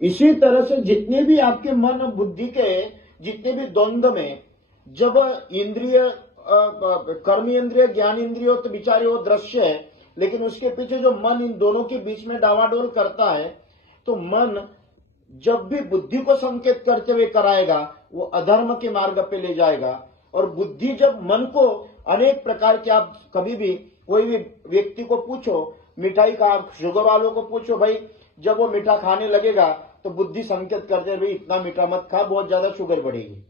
इसी तरह से जितने भी आपके मन और बुद्धि के जितने भी द्वंद्व में जब इंद्रिय कर्म इंद्रिय ज्ञान इंद्रिय तो बिचारे वो दृश्य है, लेकिन उसके पीछे जो मन इन दोनों के बीच में डावाडोल करता है, तो मन जब भी बुद्धि को संकेत करते हुए कराएगा वो अधर्म के मार्ग पे ले जाएगा। और बुद्धि जब मन को अनेक प्रकार के, आप कभी भी कोई भी व्यक्ति को पूछो मिठाई का, आप शुगर वालों को पूछो भाई, जब वो मीठा खाने लगेगा तो बुद्धि संकेत करते भाई इतना मीठा मत खा, बहुत ज्यादा शुगर बढ़ेगी।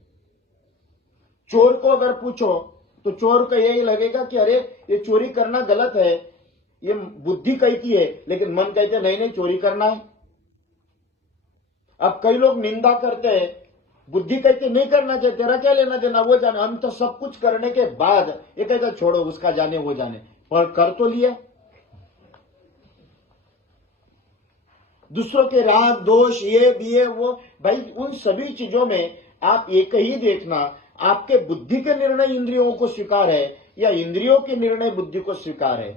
चोर को अगर पूछो तो चोर को यही लगेगा कि अरे ये चोरी करना गलत है, ये बुद्धि कहती है, लेकिन मन कहते नहीं नहीं चोरी करना है। अब कई लोग निंदा करते हैं, बुद्धि कहती नहीं करना चाहिए, तेरा क्या लेना देना, वो जाने। हम तो सब कुछ करने के बाद ये कहता छोड़ो उसका जाने वो जाने, पर कर तो लिया। दूसरों के राग दोष ये वो, भाई उन सभी चीजों में आप एक ही देखना, आपके बुद्धि के निर्णय इंद्रियों को स्वीकार है या इंद्रियों के निर्णय बुद्धि को स्वीकार है।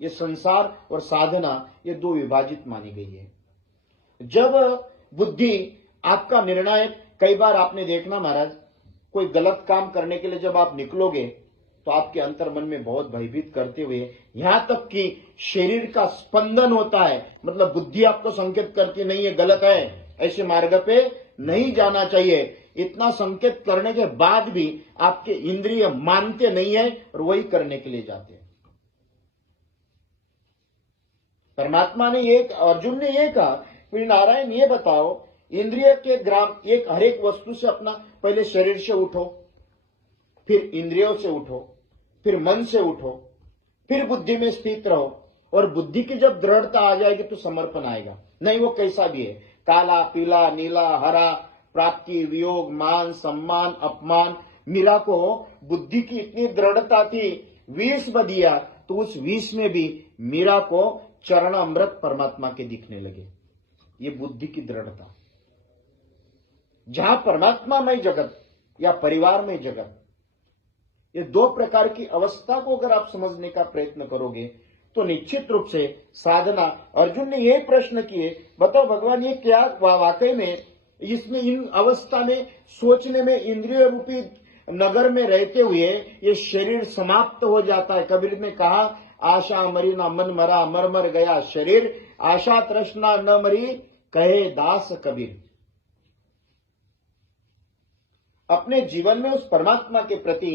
ये संसार और साधना ये दो विभाजित मानी गई है। जब बुद्धि आपका निर्णय, कई बार आपने देखना महाराज, कोई गलत काम करने के लिए जब आप निकलोगे तो आपके अंतर मन में बहुत भयभीत करते हुए यहां तक कि शरीर का स्पंदन होता है, मतलब बुद्धि आपको संकेत करती नहीं है गलत है, ऐसे मार्ग पे नहीं जाना चाहिए। इतना संकेत करने के बाद भी आपके इंद्रिय मानते नहीं है और वही करने के लिए जाते हैं। परमात्मा ने एक, अर्जुन ने ये कहा, फिर नारायण ये बताओ, इंद्रिय के ग्राम एक हर एक वस्तु से अपना, पहले शरीर से उठो, फिर इंद्रियों से उठो, फिर मन से उठो, फिर बुद्धि में स्थित रहो, और बुद्धि की जब दृढ़ता आ जाएगी तो समर्पण आएगा। नहीं वो कैसा भी है, काला पीला नीला हरा, प्राप्ति वियोग मान सम्मान अपमान। मीरा को बुद्धि की इतनी दृढ़ता थी, विष बदिया तो उस विष में भी मीरा को चरण अमृत परमात्मा के दिखने लगे। ये बुद्धि की दृढ़ता। जहां परमात्मा में जगत या परिवार में जगत, ये दो प्रकार की अवस्था को अगर आप समझने का प्रयत्न करोगे तो निश्चित रूप से साधना। अर्जुन ने ये प्रश्न किए, बताओ भगवान ये क्या वाकई में इसमें इन अवस्था में सोचने में इंद्रिय रूपी नगर में रहते हुए ये शरीर समाप्त हो जाता है। कबीर ने कहा, आशा मरी ना मन मरा, मर मर गया शरीर, आशा तृष्णा न मरी कहे दास कबीर। अपने जीवन में उस परमात्मा के प्रति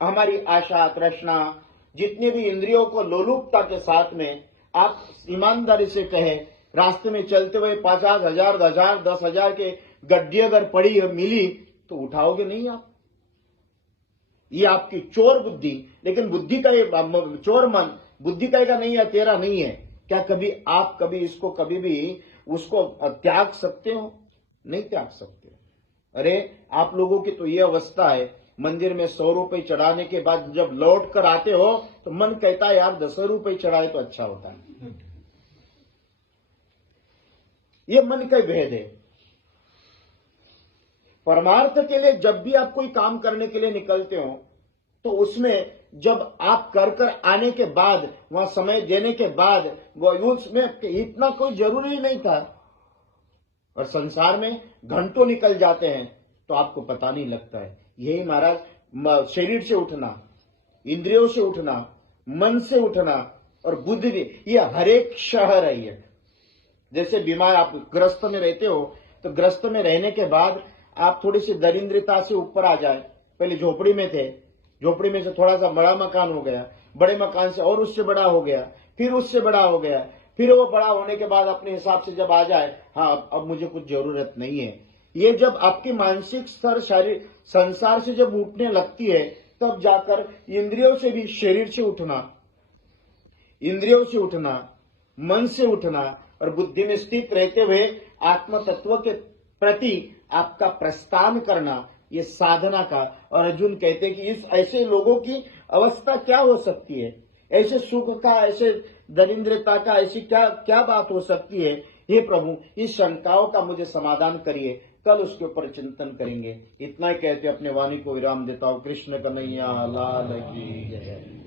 हमारी आशा तृष्णा, जितने भी इंद्रियों को लोलुपता के साथ में आप ईमानदारी से कहें, रास्ते में चलते हुए 50,000 10,000 के गड्डी अगर पड़ी मिली तो उठाओगे नहीं आप। ये आपकी चोर बुद्धि, लेकिन बुद्धि का ये चोर मन, बुद्धि कहेगा नहीं है तेरा नहीं है। क्या कभी आप कभी इसको कभी भी उसको त्याग सकते हो? नहीं त्याग सकते। अरे आप लोगों की तो ये अवस्था है, मंदिर में 100 रुपए चढ़ाने के बाद जब लौट कर आते हो तो मन कहता है यार 10 रुपए चढ़ाए तो अच्छा होता है। ये मन का भेद है। परमार्थ के लिए जब भी आप कोई काम करने के लिए निकलते हो तो उसमें जब आप कर आने के बाद, वहां समय देने के बाद, वो उसमें इतना कोई जरूरी नहीं था, और संसार में घंटों निकल जाते हैं तो आपको पता नहीं लगता है। यही महाराज शरीर से उठना, इंद्रियों से उठना, मन से उठना और बुद्धि, ये हर एक शहर है। ये जैसे बीमार आप ग्रस्त में रहते हो तो ग्रस्त में रहने के बाद आप थोड़ी सी दरिद्रता से ऊपर आ जाए, पहले झोपड़ी में थे, झोपड़ी में से थोड़ा सा बड़ा मकान हो गया, बड़े मकान से और उससे बड़ा हो गया, फिर उससे बड़ा हो गया, फिर वो बड़ा होने के बाद अपने हिसाब से जब आ जाए, हाँ अब मुझे कुछ जरूरत नहीं है। ये जब आपकी मानसिक स्तर शारीरिक संसार से जब उठने लगती है तब जाकर इंद्रियों से भी, शरीर से उठना, इंद्रियों से उठना, मन से उठना और बुद्धि में स्थित रहते हुए आत्म तत्व के प्रति आपका प्रस्थान करना, ये साधना का। और अर्जुन कहते हैं कि इस ऐसे लोगों की अवस्था क्या हो सकती है, ऐसे सुख का, ऐसे दरिद्रता का, ऐसी क्या क्या बात हो सकती है। हे प्रभु इस शंकाओं का मुझे समाधान करिए, कल उसके ऊपर चिंतन करेंगे। इतना ही कहते अपने वाणी को विराम देता हूं। कृष्ण कन्हैया लाल की जय।